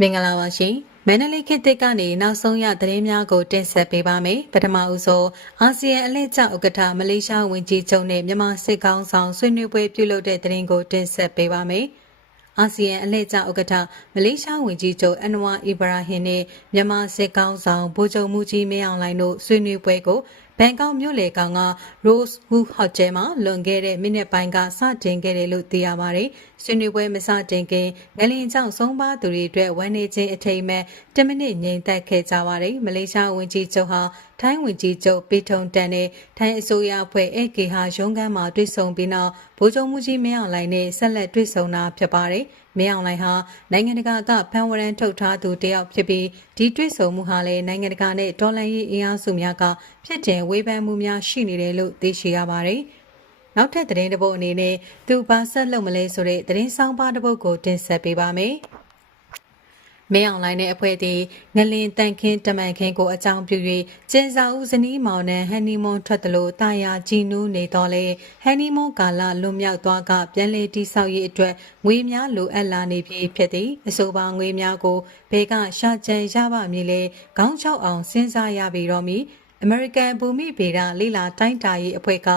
မင်္ဂလာပါရှင်မန္တလေးခေတ်သစ်ကနေနောက်ဆုံးရသတင်းများကိုတင်ဆက်ပေးပါမယ်ပထမဦးဆုံးအာဆီယံအလှည့်ကျဥက္ကဋ္ဌမလေးရှားဝန်ကြီးချုပ်နဲ့မြန်မာစစ်ကောင်ဆောင်ဆွေးနွေးပွဲပြုလုပ်တဲ့သတင်းကိုတင်ဆက်ပေးပါမယ်အာဆီယံအလှည့်ကျဥက္ကဋ္ဌမလေးရှားဝန်ကြီးချုပ်အန်နဝါအီဘရာဟင်နဲ့မြန်မာစစ်ကောင်ဆောင်ဗိုလ်ချုပ်မှုကြီးမင်းအောင်လှိုင်တို့ဆွေးနွေးပွဲကို ဘန်ကောက်မြို့လေကောင်က Rose Wu Hotel မှာလွန်ခဲ့တဲ့မိနစ်ပိုင်းကစတင်ခဲ့တယ်လို့သိရပါတယ်။ဆွေးနွေးပွဲမစတင်ခင်ငလင်ကြောင့်ဆုံးပါသူတွေအတွက်ဝန်နေချင်းအထိမ်းမဲ့10မိနစ်ငြိမ်သက်ခဲ့ကြပါတယ်။မလေးရှားဝန်ကြီးချုပ်ဟာထိုင်းဝန်ကြီးချုပ်ပီထုံတန်နဲ့ထိုင်းအစိုးရအဖွဲ့ AK ဟာရုံးခန်းမှာတွေ့ဆုံပြီးနောက်ဗိုလ်ချုပ်မှုကြီးမင်းအောင်လှိုင်နဲ့ဆက်လက်တွေ့ဆုံတာဖြစ်ပါတယ်။ မင်းအောင်လှိုင်ဟာနိုင်ငံတကာကဖန်ဝရန်ထုတ်ထားသူတယောက်ဖြစ်ပြီးဒီတွေ့ဆုံမှုဟာလည်းနိုင်ငံတကာနဲ့ဒေါ်လာရေးအင်အားစုများကဖြစ်တင်ဝေဖန်မှုများရှိနေတယ်လို့သိရှိရပါတယ်။နောက်ထပ်သတင်းတစ်ပုဒ်အနေနဲ့သူဘာဆက်လုပ်မလဲဆိုတဲ့သတင်းဆောင်ပါတစ်ပုဒ်ကိုတင်ဆက်ပေးပါမယ်။ မင်းအောင်လိုင်းတဲ့အဖွဲ့သည်ငလင်တန်ခင်းတမန်ခင်းကိုအကြောင်းပြု၍ကျင်းစာဦးဇနီးမောင်နှံဟန်နီမွန်ထွက်သလိုတာယာကြည်နူးနေတော့လေဟန်နီမွန်ကာလလွန်မြောက်သွားကပြန်လေတိဆောက်ရေးအတွက်ငွေများလိုအပ်လာနေပြီဖြစ်သည်အဆိုပါငွေများကိုဘေကရှာကြံရပါမည်လေခေါင်းချောက်အောင်စဉ်းစားရပြီတော့မည် အမေရိကန်ဘူမိဗေဒလိလာတိုင်းတာရေးအဖွဲ့က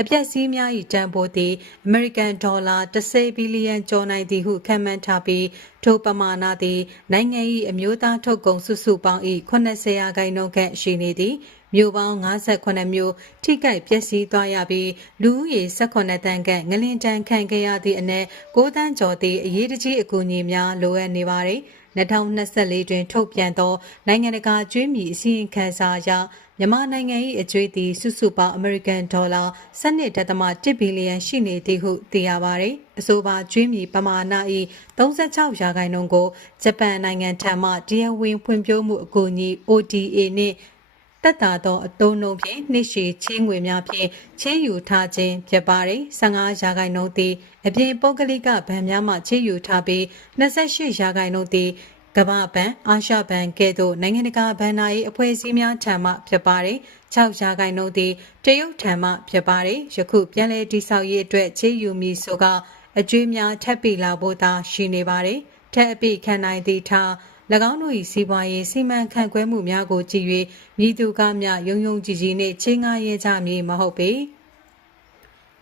အပြက်စီးများ၏တန်ဖိုးသည်အမေရိကန်ဒေါ်လာ10ဘီလီယံကျော်နိုင်သည်ဟုခန့်မှန်းထားပြီးထိုပမာဏသည် နိုင်ငံ၏အမျိုးသားထုတ်ကုန်စုစုပေါင်း၏80ရာခိုင်နှုန်းခန့်ရှိနေသည်မြို့ပေါင်း58မြို့ထိခိုက်ပျက်စီးသွားရပြီးလူဦးရေ18တန်းခန့်ငလင်တန်းခံခဲ့ရသည့်အနက်9တန်းကျော်သည့်အရေးတကြီးအကူအညီများလိုအပ်နေပါသည် 2024တွင် ထုတ်ပြန်သော နိုင်ငံတကာကျွေးမြီအစီရင်ခံစာအရမြန်မာနိုင်ငံ၏အကျွေးသည် စုစုပေါင်းအမေရိကန်ဒေါ်လာ12.1ဘီလီယံရှိနေသည်ဟုသိရပါသည်။အဆိုပါကျွေးမြီပမာဏ၏36ရာခိုင်နှုန်းကိုဂျပန်နိုင်ငံထံမှတရားဝင်ဖွံ့ဖြိုးမှုအကူအညီ ODA နှင့် တက်တာသောအတုံးနှုံဖြင့်နှစ်ရှည်ချင်းငွေများဖြင့်ချင်းယူထားခြင်းဖြစ်ပါတယ်15ရာခိုင်နှုန်းသည်အပြင်ပုဂ္ဂလိကဗန်များမှချင်းယူထားပြီး28ရာခိုင်နှုန်းသည်ကမ္ဘာဘဏ်အာရှဘဏ်ကဲ့သို့နိုင်ငံတကာဘဏ္ဍာရေးအဖွဲ့အစည်းများထံမှဖြစ်ပါတယ်6ရာခိုင်နှုန်းသည်တရုတ်ထံမှဖြစ်ပါတယ်ယခုပြန်လည်တည်ဆောက်ရေးအတွက်ချေယူမည်ဆိုကအကျွေးများထပ်ပြီးလာဖို့သာရှိနေပါတယ်ထပ်အပိခံနိုင်သည့်ထား၎ င်းတို့၏စီးပွားရေးစီမံခန့်ခွဲမှုများကိုကြည့်၍မြည်သူကမြယုံယုံကြည်ကြည်နှင့်ချင်းငားရဲကြမည်မဟုတ်ပေ။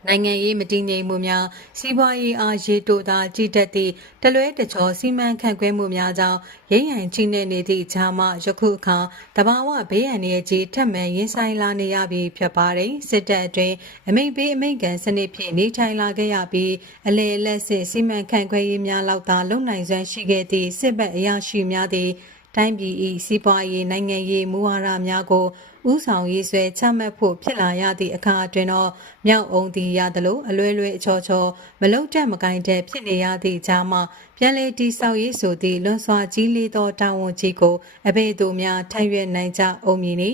နိုင်ငံရေးမတည်ငြိမ်မှုများစီးပွားရေးအားရေတိုသာကြီးတက်သည့်တလွဲတချောစီမံခန့်ခွဲမှုများကြောင့်ရိမ့်ဟန်ချင်းနေနေသည့်ဂျာမယခုအခါတဘာဝဘေးရန်ရဲ့ကြီးထက်မှန်ရင်ဆိုင်လာနေရပြီဖြစ်ပါတယ်စစ်တပ်အတွင်းအမိန့်ပေးအမိန့်ကန်စနစ်ဖြင့်နေထိုင်လာခဲ့ရပြီးအလေလက်စစ်စီမံခန့်ခွဲရေးများလောက်သာလုံနိုင်စွမ်းရှိခဲ့သည့်စစ်ဘက်အရာရှိများသည် တိုင်းပြည်၏စီးပွားရေးနိုင်ငံရေးမူဝါဒများကိုဥဆောင်ရေးဆွဲချမှတ်ဖို့ဖြစ်လာရသည့်အခါအတွင်းတော့မြောက်အောင်သည်ရသလိုအလွဲလွဲအချောချောမလုံတတ်မကင်တဲ့ဖြစ်နေရသည့်ကြားမှာပြန်လည်တိဆောက်ရေးဆိုသည့်လွန်စွာကြီးလေးသောတာဝန်ကြီးကိုအဘိဓိုများထပ်ရွက်နိုင်ကြအောင်မည်နီ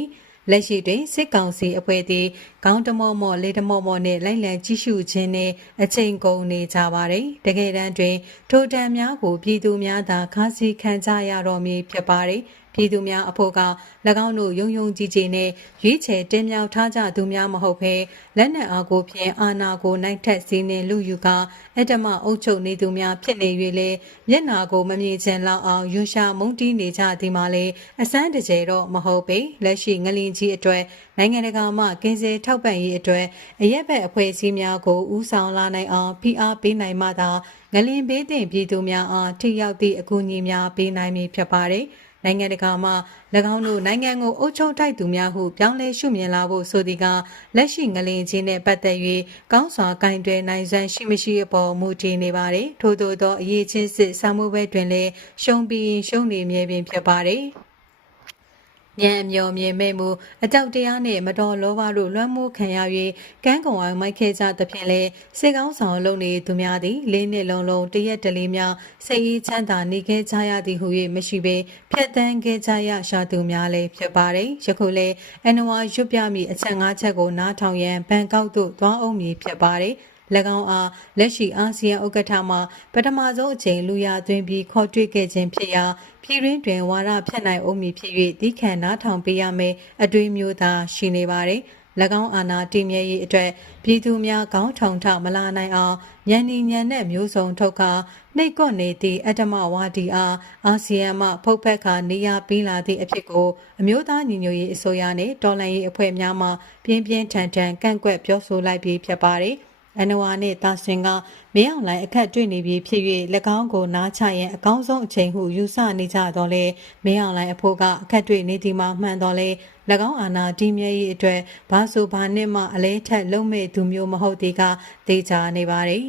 လက်ရှိတွင်စစ်ကောင်စီအဖွဲ့သည်ခေါင်းတမော့မော့လေတမော့မော့နှင့်လိုက်လံကြည့်ရှုခြင်းနှင့်အချိန်ကုန်နေကြပါသည်တကယ်တမ်းတွင် ထိုတံများကိုပြည်သူများသာခါးစီခံကြရတော်မူဖြစ်ပါသည် ပြည်သူများအဖို့က၎င်းတို့ယုံယုံကြည်ကြည်နဲ့ရွေးချယ်တင်မြှောက်ထားကြသူများမဟုတ်ဘဲလက်နက်အားကိုဖြင့်အာဏာကိုနိုင်ထက်စီးနှင်လူယူကအတ္တမအုပ်ချုပ်နေသူများဖြစ်နေ၍လေမျက်နာကိုမမြင်ချင်လောက်အောင်ယွန်ရှာမုန်းတီးနေကြသည်မှာလေအစမ်းတကြဲတော့မဟုတ်ပေလက်ရှိငလင်ကြီးအတွက်နိုင်ငံတကာမှကင်းစဲထောက်ပံ့ရေးအတွက်အရက်ဘက်အဖွဲ့အစည်းများကိုဦးဆောင်လာနိုင်အောင်ဖိအားပေးနိုင်မှသာငလင်ဘေးတင်ပြည်သူများအားထိရောက်သည့်အကူအညီများပေးနိုင်မည်ဖြစ်ပါတယ်။ နိုင်ငံတကာမှ၎င်းတို့နိုင်ငံကိုအုပ်ချုပ်တိုက်သူများဟုပြောင်းလဲရှုမြင်လာဖို့ဆိုသည်ကလက်ရှိငလင်ချင်းနဲ့ပတ်သက်၍ကောင်းစွာကင်တွယ်နိုင်စွမ်းရှိမရှိအပေါ်မူတည်နေပါတယ်ထို့သောသောအရေးချင်းစစ်စာမှုဘဲတွင်လည်းရှုံးပြီးရှုံးနေမြဲပင်ဖြစ်ပါတယ် ညံအမျော်မြင်မဲ့မှုအတောက်တရားနှင့်မတော်လောဘတို့လွှမ်းမိုးခံရ၍ကန်းကုံအောင်မိုက်ခဲကြသဖြင့်လဲစေကောင်းဆောင်လုပ်နေသူများသည်လေးနှစ်လုံးလုံးတရက်တလေးများစိတ်အေးချမ်းသာနေခဲ့ကြရသည်ဟု၍မရှိပေဖြတ်တန်းခဲ့ကြရရှာသူများလည်းဖြစ်ပါတယ်ယခုလဲအန်နဝါရွတ်ပြမိအချက်၅ချက်ကိုနားထောင်ရန်ဘန်ကောက်သို့သွားအောင်မည်ဖြစ်ပါတယ်၎ င်းအားလက်ရှိအာဆီယံဥက္ကဋ္ဌမှပထမဆုံးအချိန်လူရသွင်းပြီးခေါ်တွေ့ခဲ့ခြင်းဖြစ်ရာပြည်တွင်းတွင်ဝါဒဖြတ်နိုင်အောင်မည်ဖြစ်၍ဒီခံနားထောင်ပေးရမယ်အတွေးမျိုးသာရှိနေပါတယ်၎င်းအာဏာတည်မြဲရေးအတွက်ပြည်သူများခေါင်းထောင်ထမလာနိုင်အောင်ညံနေညံတဲ့မျိုးစုံထုတ်ကာနှိတ်ကွနေသည့်အတ္တမဝါဒီအားအာဆီယံမှဖုတ်ဖက်ခါနေရပြီးလာသည့်အဖြစ်ကိုအမျိုးသားညီညွတ်ရေးအစိုးရနှင့်တော်လှန်ရေးအဖွဲ့များမှပြင်းပြင်းထန်ထန်ကန့်ကွက်ပြောဆိုလိုက်ပြီးဖြစ်ပါတယ်။ အန်နဝါနှင့်တာဆွင်ကမင်းအောင်လိုင်းအခက်တွေ့နေပြီးဖြစ်၍၎င်းကိုနားချရန်အကောင်းဆုံးအချိန်ဟုယူဆနေကြတော့လေမင်းအောင်လိုင်းအဖို့ကအခက်တွေ့နေသည်မှာမှန်တော့လေ၎င်းအာနာဒီမြဲရေးအတွက်ဘာဆိုဘာနဲ့မှအလဲထက်လုံးမဲ့သူမျိုးမဟုတ်သေးကတေချာနေပါတယ်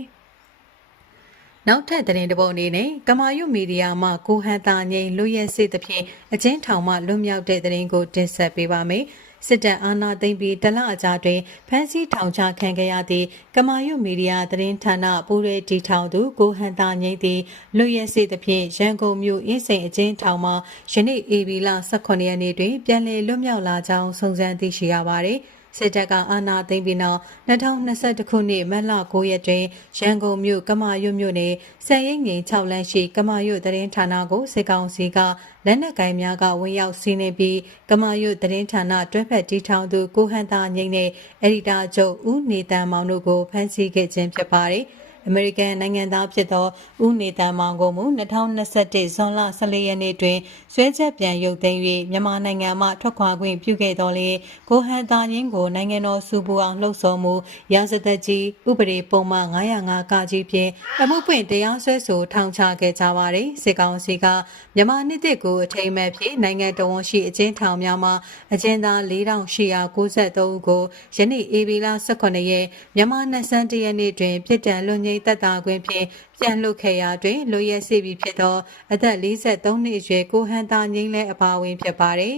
နောက်ထပ်သတင်းတပုတ်အနေနဲ့ကမာယုမီဒီယာမှကိုဟန်တာငိန်လူရဲစစ်သဖြင့်အချင်းထောင်မှလွတ်မြောက်တဲ့သတင်းကိုတင်ဆက်ပေးပါမယ်။ စစ်တပ်အာဏာသိမ်းပြီးတလအကြာတွင်ဖမ်းဆီးထောင်ချခံခဲ့ရသည့်ကမာယုမီဒီယာသတင်းဌာနပူးရဲတီထောင်သူကိုဟန်တာငိမ့်သည်လွတ်ရက်စေသဖြင့်ရန်ကုန်မြို့အင်းစိန်အကျဉ်းထောင်မှယနေ့ဧပြီလ18ရက်နေ့တွင်ပြန်လည်လွတ်မြောက်လာကြောင်းစုံစမ်းသိရှိရပါသည်။ စစ်တပ်ကအာဏာသိမ်းပြီးနောက်2021ခုနှစ်မတ်လ9ရက်တွင်ရန်ကုန်မြို့ကမာရွတ်မြို့နယ်စံရိပ်ငင်6လမ်းရှိကမာရွတ်သတင်းဌာနကိုစစ်ကောင်စီကလက်နက်ကိုင်များကဝင်ရောက်စီးနင်းပြီးကမာရွတ်သတင်းဌာနတွဲဖက်တီထောင်သူကိုဟန်တာငိမ့်နဲ့အက်ဒီတာချုပ်ဦးနေတန်မောင်တို့ကိုဖမ်းဆီးခဲ့ခြင်းဖြစ်ပါတယ်။ အမေရိကန်နိုင်ငံသားဖြစ်သောဦးနေတန်မောင်ကိုမူ2021ဇွန်လ14ရက်နေ့တွင်ဆွဲချက်ပြန်ရုပ်သိမ်း၍မြန်မာနိုင်ငံမှထွက်ခွာခွင့်ပြုခဲ့တော်လေကိုဟန်တာညင်းကိုနိုင်ငံတော်စူပူအောင်လှုပ်ဆော်မှုရာဇသက်ကြီးဥပဒေပုံမှန်905ကကြီးဖြင့်အမှုပွင့်တရားစွဲဆိုထောင်ချခဲ့ကြပါသည်စစ်ကောင်စီကမြန်မာနှစ်တစ်ကိုအထိမ်းအမှတ်ဖြင့်နိုင်ငံတော်ဝန်ရှိအကျဉ်းထောင်များမှအကျဉ်းသား4893ဦးကိုယနေ့ဧပြီလ18ရက်မြန်မာနှစ်ဆန်းတရက်နေ့တွင် ပြည်တံလွန်ငိမ့်သက်သာခွင့်ဖြင့်ပြန်လွတ်ခဲ့ရာတွင်လူရဲစီပြီးဖြစ်သော အသက်43နှစ်အရွယ်ကိုဟန်တာငိမ့်လဲအပါဝင်ဖြစ်ပါတယ်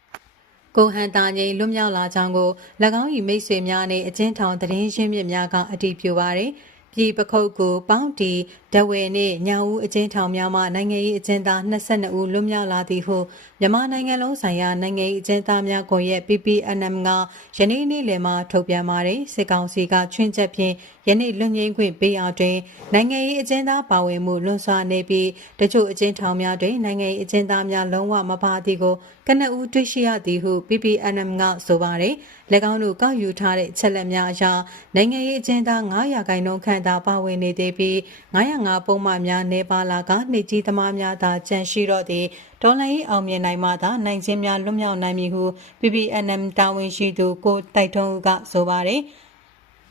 ။ကိုဟန်တာငိမ့်လွတ်မြောက်လာကြောင်းကို၎င်း၏မိတ်ဆွေများနှင့်အကျဉ်းထောင်သတင်းရင်းမြစ်များကအတည်ပြုပါသည်။ပြည်ပခုတ်ကိုပေါင်းတီဒဝယ်နှင့်ညောင်ဦးအကျဉ်းထောင်များမှနိုင်ငံရေးအကျဉ်းသား22ဦးလွတ်မြောက်လာသည်ဟုမြန်မာနိုင်ငံလုံးဆိုင်ရာနိုင်ငံရေးအကျဉ်းသားများကွန်ရက် PPNM ကယနေ့နေ့လယ်မှာထုတ်ပြန်ပါတယ်စစ်ကောင်စီကချွင်းချက်ဖြင့်ယနေ့လွတ်ငင်းခွင့်ပေးအောင်တွင်နိုင်ငံရေးအကျဉ်းသားပါဝင်မှုလွန်စွာနေပြီးတချို့အကျဉ်းထောင်များတွင်နိုင်ငံရေးအကျဉ်းသားများလုံးဝမပါသည်ကိုကနအူးတွေ့ရှိရသည်ဟု PPNM ကဆိုပါတယ်၎င်းတို့ကောက်ယူထားတဲ့ချက်လက်များအရနိုင်ငံရေးအကျဉ်းသား900ခန့်နှုန်းခန့်သာပါဝင်နေသေးပြီး905ပုံမှန်များနေပါလာကနှိပ်ကြီးသမားများသာကြန့်ရှိတော့သည်ဒေါ်လာရေးအောင်မြင်နိုင်မှသာနိုင်ခြင်းများလွတ်မြောက်နိုင်မည်ဟု PPNM တာဝန်ရှိသူကိုတိုက်ထုံးကဆိုပါတယ်။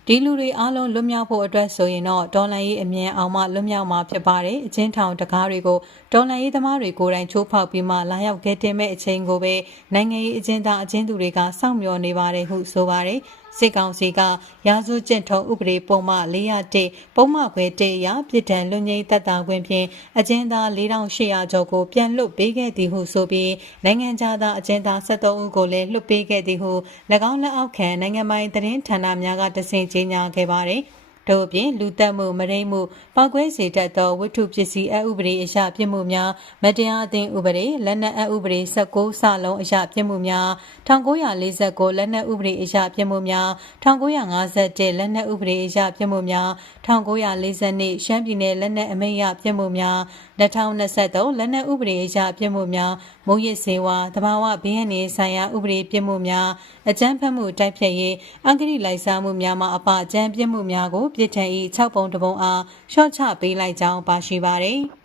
ဒီလူတွေအားလုံးလွတ်မြောက်ဖို့အတွက်ဆိုရင်တော့ဒေါ်လာရေးအမြင်အောင်မှလွတ်မြောက်မှာဖြစ်ပါတယ်အချင်းထောင်တကားတွေကိုဒေါ်လာရေးသမားတွေကိုယ်တိုင်ချိုးဖောက်ပြီးမှလာရောက်ကဲတင်မဲ့အချိန်ကိုပဲနိုင်ငံရေးအကျဉ်းသားအကျဉ်းသူတွေကစောင့်မျှော်နေပါတယ်ဟုဆိုပါတယ် စစ်ကောင်စီကရာဇဝကျင့်ထုံးဥပဒေပုံမှ401ပုံမှခွဲတေရပြည်ထံလွန်ငိမ့်တပ်တာခွင့်ဖြင့်အကျဉ်းသား4800ကျော်ကိုပြန်လွတ်ပေးခဲ့သည်ဟုဆိုပြီးနိုင်ငံသားအကျဉ်းသား73ဦးကိုလည်းလွတ်ပေးခဲ့သည်ဟု၎င်းလက်အောက်ခံနိုင်ငံပိုင်သတင်းဌာနများကတဆင့်ကြေညာခဲ့ပါတယ်။ တို့အပြင်လူတက်မှုမရိမ့်မှုပောက်ကွဲစေတတ်သောဝတ္ထုပစ္စည်းအဥပဒေအရပြစ်မှုများမတရားအသင်းဥပဒေလက်နက်အဥပဒေ16စလုံးအရပြစ်မှုများ1949လက်နက်ဥပဒေအရပြစ်မှုများ1951လက်နက်ဥပဒေအရပြစ်မှုများ1942ရှမ်းပြည်နယ်လက်နက်အမိန့်အရပြစ်မှုများ 2023လက်နက်ဥပဒေအရပြစ်မှုများမုံရစ်စေဝါတဘာဝဘေးရန်နေဆိုင်ရာဥပဒေပြစ်မှုများအကြမ်းဖက်မှုတိုက်ဖျက်ရေးအင်္ဂလိပ်လိုက်စားမှုများမှအပအကြမ်းပြစ်မှုများကိုပြစ်ထန်၏6ပုံတပုံအားရှော့ချပေးလိုက်ကြောင်းပါရှိပါတယ်။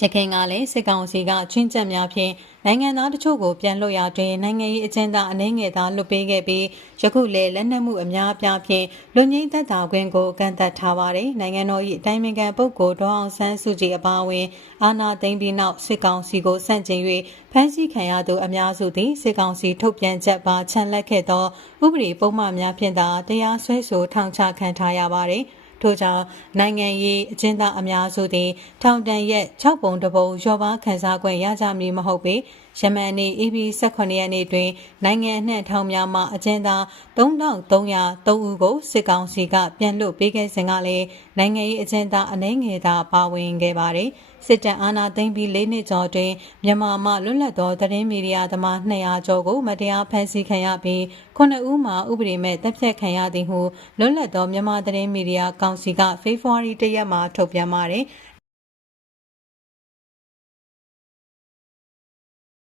ရခိုင်ကလည်းစစ်ကောင်စီကချင်းချက်များဖြင့်နိုင်ငံသားတချို့ကိုပြန်လွှတ်ရတွင်နိုင်ငံရေးအကျဉ်းသားအနှဲငယ်သားလွှတ်ပေးခဲ့ပြီးယခုလည်းလက်နက်မှုအများအပြားဖြင့်လူငင်းသက်တာခွင့်ကိုကန့်သက်ထားပါတယ်။နိုင်ငံတော်၏အတိုင်းအမြံပုဂ္ဂိုလ်ဒေါအောင်ဆန်းစုကြည်အပါအဝင်အာဏာသိမ်းပြီးနောက်စစ်ကောင်စီကိုဆန့်ကျင်၍ဖမ်းဆီးခံရသူအများစုသည်စစ်ကောင်စီထုတ်ပြန်ချက်ပါချန်လက်ခဲ့သောဥပဒေပုံမှန်များဖြင့်သာတရားစွဲဆိုထောင်ချခံထားရပါတယ်။ ထို့ကြောင့်နိုင်ငံရေးအကျဉ်းသားအများစုသည်ထောင်တန်ရက်6ပုံတပုံရောပါခန်းစား권ရကြမည်မဟုတ်ပေယမန်နေ့ EB 18ရက်နေ့တွင်နိုင်ငံအနှံ့ထောင်များမှအကျဉ်းသား3303ဦးကိုစစ်ကောင်စီကပြန်လွှတ်ပေးခဲ့စဉ်ကလည်းနိုင်ငံရေးအကျဉ်းသားအနှဲငယ်သာပါဝင်ခဲ့ပါတယ် စစ်တပ်အာဏာသိမ်းပြီး၄နှစ်ကျော်တွင်မြန်မာမှလွတ်လပ်သောသတင်းမီဒီယာသမား200ကျော်ကိုမတရားဖမ်းဆီးခံရပြီး9ဦးမှဥပဒေမဲ့တပ်ဖြတ်ခံရသည်ဟုလွတ်လပ်သောမြန်မာသတင်းမီဒီယာကောင်စီကဖေဖော်ဝါရီ၁ရက်မှာထုတ်ပြန်ပါတယ်။